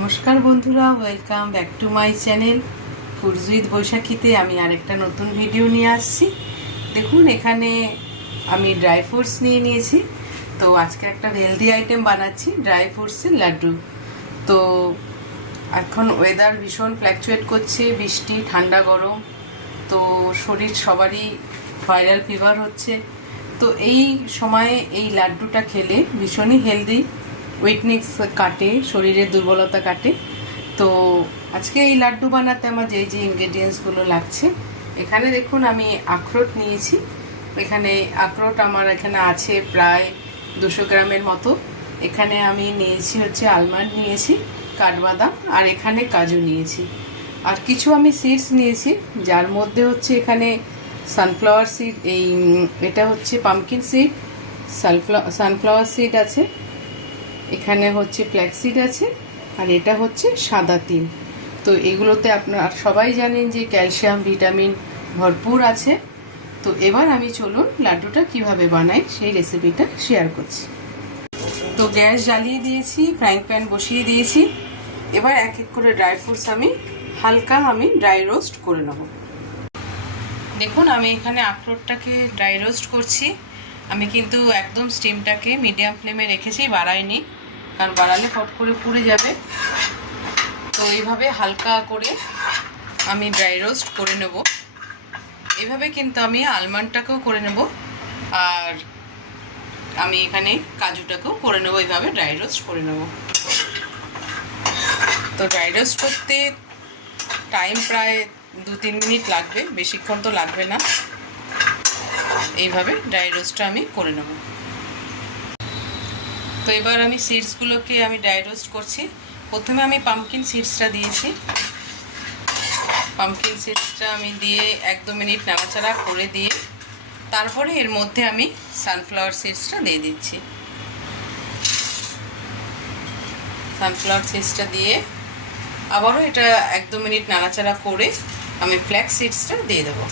নমস্কার বন্ধুরা, welcome back to my channel foods with বৈশাখীতে। আমি আরেকটা নতুন ভিডিও নিয়ে আসছি। দেখুন, এখানে আমি ড্রাই ফ্রুটস নিয়ে নিয়েছি। তো আজকে একটা হেলদি আইটেম বানাচ্ছি, ড্রাই ফ্রুটসের লাড্ডু। তো এখন ওয়েদার ভীষণ ফ্ল্যাকচুয়েট করছে, বৃষ্টি, ঠান্ডা, গরম। তো শরীর সবারই ভাইরাল ফিভার হচ্ছে। তো এই সময়ে এই লাড্ডুটা খেলে ভীষণই হেলদি, উইকনেস কাটে, শরীরের দুর্বলতা কাটে। তো আজকে এই লাড্ডু বানাতে আমার যে যে ইনগ্রেডিয়েন্টসগুলো লাগছে, এখানে দেখুন আমি আখরোট নিয়েছি। এখানে আখরোট আমার এখানে আছে প্রায় 200 গ্রামের মতো। এখানে আমি নিয়েছি হচ্ছে আলমন্ড নিয়েছি, কাঠবাদাম, আর এখানে কাজু নিয়েছি। আর কিছু আমি সিডস নিয়েছি, যার মধ্যে হচ্ছে এখানে সানফ্লাওয়ার সিড, এটা হচ্ছে পামকিন সিড, সানফ্লাওয়ার সিড আছে, এখানে হচ্ছে ফ্ল্যাক্সিড আছে, আর এটা হচ্ছে সাদা তিল। তো এগুলোতে আপনারা সবাই জানেন যে ক্যালসিয়াম, ভিটামিন ভরপুর আছে। তো এবার আমি চলুন লাড্ডুটা কিভাবে বানাই সেই রেসিপিটা শেয়ার করছি। তো গ্যাস জ্বালিয়ে দিয়েছি, ফ্রাইং প্যান বসিয়ে দিয়েছি। এবার এক এক করে ড্রাই ফ্রুটস হালকা ড্রাই রোস্ট করে নেব। দেখুন, আমি এখানে আখরোটটাকে ড্রাই রোস্ট করছি। আমি কিন্তু একদম স্টিমটাকে মিডিয়াম ফ্লেমে রেখেছি, বাড়াইনি, কারণ বাড়ালে ফট করে পুড়ে যাবে। তো এইভাবে হালকা করে আমি ড্রাই রোস্ট করে নেব। এইভাবে কিন্তু আমি আলমন্ডটাকেও করে নেব, আর আমি এখানে কাজুটাকেও করে নেব, এইভাবে ড্রাই রোস্ট করে নেব। তো ড্রাই রোস্ট করতে টাইম প্রায় 2-3 মিনিট লাগবে, বেশিক্ষণ তো লাগবে না। এইভাবে ড্রাই রোস্টটা আমি করে নেব। তো এবার আমি সিডসগুলোকে আমি ড্রাই রোস্ট করছি। প্রথমে আমি পামকিন সিডসটা দিয়েছি। পামকিন সিডসটা আমি দিয়ে 1-2 মিনিট নাড়াচাড়া করে দিয়ে তারপরে এর মধ্যে আমি সানফ্লাওয়ার সিডসটা দিয়ে দিচ্ছি। সানফ্লাওয়ার সিডসটা দিয়ে আবারও এটা 1-2 মিনিট নাড়াচাড়া করে আমি ফ্ল্যাক্স সিডসটা দিয়ে দেবো।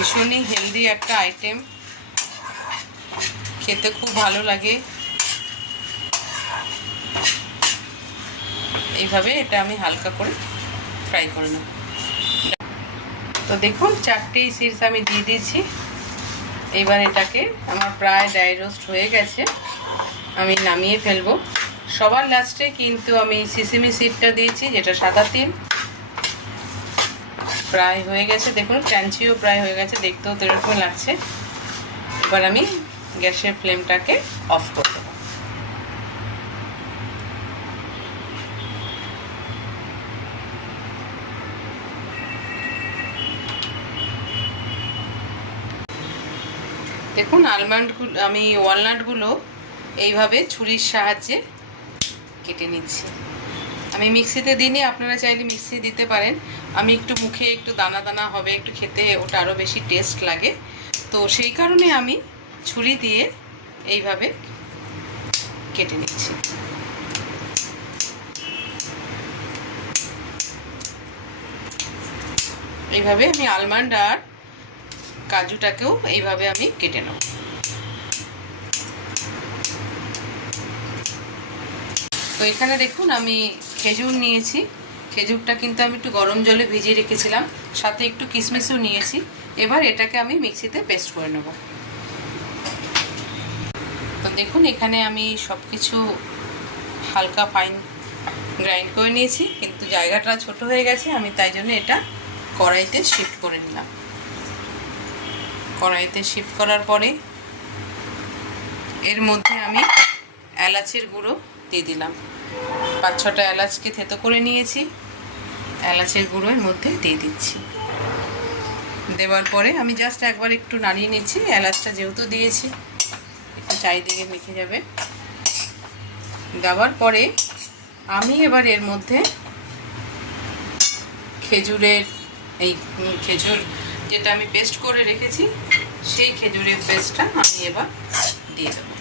ভীষণই হেলদি একটা আইটেম, খেতে খুব ভালো লাগে। এইভাবে এটা আমি হালকা করে ফ্রাই করে নেব। তো দেখুন, 4টি সিডস আমি দিয়ে দিয়েছি। এবার এটাকে আমার প্রায় ড্রাই রোস্ট হয়ে গেছে, আমি নামিয়ে ফেলবো। সবার লাস্টে কিন্তু আমি সিসিমি সিডটা দিয়েছি, যেটা সাদা তিল। প্রায় হয়ে গেছে, দেখুন ক্রাঞ্চিও প্রায় হয়ে গেছে, দেখতেও তো এরকম লাগছে। এবার আমি গ্যাসের ফ্লেমটাকে অফ করে দেবো। দেখুন, আমি ওয়ালনাটগুলো এইভাবে ছুরির সাহায্যে কেটে নিচ্ছি। আমি মিক্সিতে দিইনি, আপনারা চাইলে মিক্সি দিতে পারেন। আমি একটু মুখে একটু দানা দানা হবে, একটু খেতে ওটা আরও বেশি টেস্ট লাগে। তো সেই কারণে আমি ছুরি দিয়ে এইভাবে কেটে নিচ্ছি। এইভাবে আমি আলমন্ড আর কাজুটাকেও এইভাবে আমি কেটে নেব। তো এখানে দেখুন, আমি খেজুর নিয়েছি। খেজুরটা কিন্তু আমি একটু গরম জলে ভিজিয়ে রেখেছিলাম, সাথে একটু কিশমিশও নিয়েছি। এবার এটাকে আমি মিক্সিতে পেস্ট করে নেব। তো দেখুন, এখানে আমি সব কিছু হালকা ফাইন গ্রাইন্ড করে নিয়েছি, কিন্তু জায়গাটা ছোট হয়ে গেছে, আমি তাই জন্য এটা কড়াইতে শিফট করে নিলাম। কড়াইতে শিফট করার পরে এর মধ্যে আমি এলাচের গুঁড়ো দিয়ে দিলাম। 5-6টা এলাচকে থেতো করে নিয়েছি, এলাচের গুঁড়ো এর মধ্যে দিয়ে দিচ্ছি। দেওয়ার পরে আমি জাস্ট একবার একটু নাড়িয়ে নিচ্ছি। এলাচটা যেহেতু দিয়েছি, একটু চারিদিকে মেখে যাবে। দেওয়ার পরে আমি এবার এর মধ্যে খেজুর যেটা আমি পেস্ট করে রেখেছি, সেই খেজুরের পেস্টটা আমি এবার দিয়ে দেবো।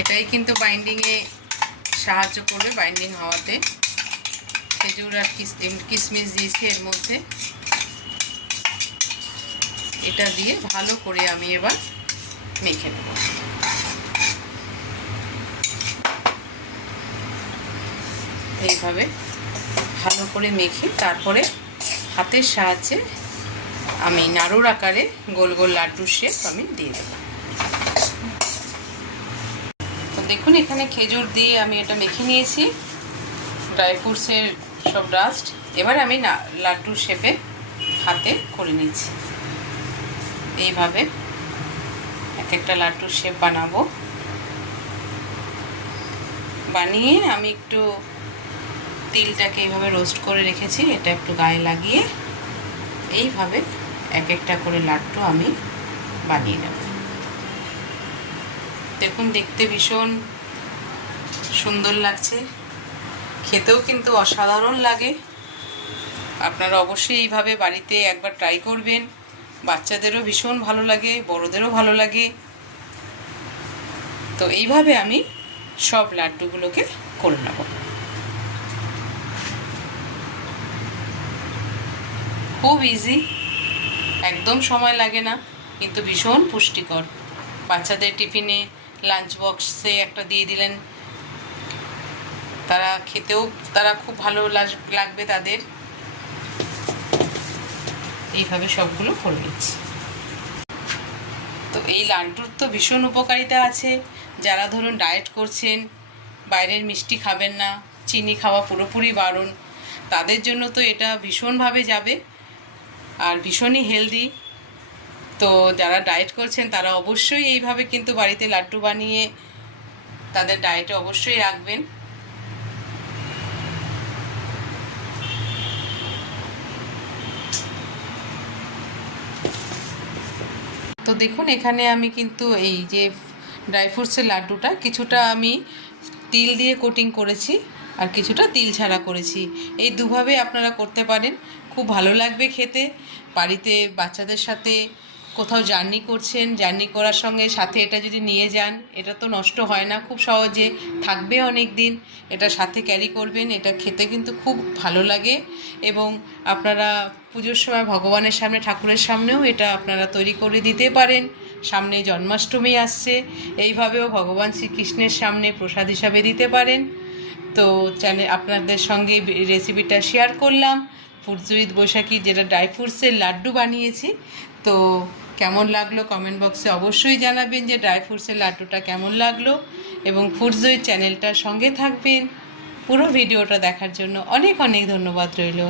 এটাই কিন্তু বাইন্ডিংয়ে সাহায্য করবে, বাইন্ডিং হওয়াতে। খেজুর আর কিশমিশ দিয়েছি এর মধ্যে। এটা দিয়ে ভালো করে আমি এবার মেখে নেব। এইভাবে ভালো করে মেখে তারপরে হাতের সাহায্যে আমি নাড়ুর আকারে গোল গোল লাড্ডুর শেপ আমি দিয়ে দেব। তো দেখুন এখানে খেজুর দিয়ে আমি এটা মেখে নিয়েছি, ড্রাই ফ্রুটসের সব ডাস্ট। এবার আমি লাড্ডুর শেপে হাতে করে নিচ্ছি। এইভাবে এক একটা লাড্ডুর শেপ বানাবো। বানিয়ে আমি একটু তিলটাকে এইভাবে রোস্ট করে রেখেছি, এটা একটু গায়ে লাগিয়ে এইভাবে এক একটা করে লাড্ডু আমি বানিয়ে নেব। দেখুন দেখতে ভীষণ সুন্দর লাগছে, খেতেও কিন্তু অসাধারণ লাগে। আপনারা অবশ্যই এইভাবে বাড়িতে একবার ট্রাই করবেন। বাচ্চাদেরও ভীষণ ভালো লাগে, বড়দেরও ভালো লাগে। তো এইভাবে আমি সব লাড্ডুগুলোকে করে নেব। খুব ইজি, একদম সময় লাগে না, কিন্তু ভীষণ পুষ্টিকর। বাচ্চাদের টিফিনে লাঞ্চ বক্সে একটা দিয়ে দিলেন, তারা খেতেও খুব ভালো লাগবে তাদের। এইভাবে সবগুলো করে নিচ্ছি। তো এই লাড্ডুর তো ভীষণ উপকারিতা আছে। যারা ধরুন ডায়েট করছেন, বাইরের মিষ্টি খাবেন না, চিনি খাওয়া পুরোপুরি বারণ, তাদের জন্য তো এটা ভীষণভাবে যাবে আর ভীষণই হেলদি। তো যারা ডায়েট করছেন তারা অবশ্যই এইভাবে কিন্তু বাড়িতে লাড্ডু বানিয়ে তাদের ডায়েটে অবশ্যই রাখবেন। তো দেখুন এখানে আমি কিন্তু এই যে ড্রাই ফ্রুটসের লাড্ডুটা কিছুটা আমি তিল দিয়ে কোটিং করেছি আর কিছুটা তিল ছাড়া করেছি। এই দুভাবে আপনারা করতে পারেন, খুব ভালো লাগবে খেতে। বাড়িতে বাচ্চাদের সাথে কোথাও জার্নি করছেন, জার্নি করার সঙ্গে সাথে এটা যদি নিয়ে যান, এটা তো নষ্ট হয় না, খুব সহজে থাকবে অনেক দিন। এটা সাথে ক্যারি করবেন, এটা খেতে কিন্তু খুব ভালো লাগে। এবং আপনারা পুজোর সময় ভগবানের সামনে, ঠাকুরের সামনেও এটা আপনারা তৈরি করে দিতে পারেন। সামনে জন্মাষ্টমী আসছে, এইভাবেও ভগবান শ্রীকৃষ্ণের সামনে প্রসাদ হিসাবে দিতে পারেন। তো আপনাদের সঙ্গে রেসিপিটা শেয়ার করলাম, ফুডস উইথ বৈশাখী, যেটা ড্রাই ফ্রুটসের লাড্ডু বানিয়েছি। তো কেমন লাগলো কমেন্ট বক্সে অবশ্যই জানাবেন যে ড্রাই ফ্রুটসের লাড্ডুটা কেমন লাগলো। এবং ফুডস উইথ চ্যানেলটার সঙ্গে থাকবেন। পুরো ভিডিওটা দেখার জন্য অনেক অনেক ধন্যবাদ রইল।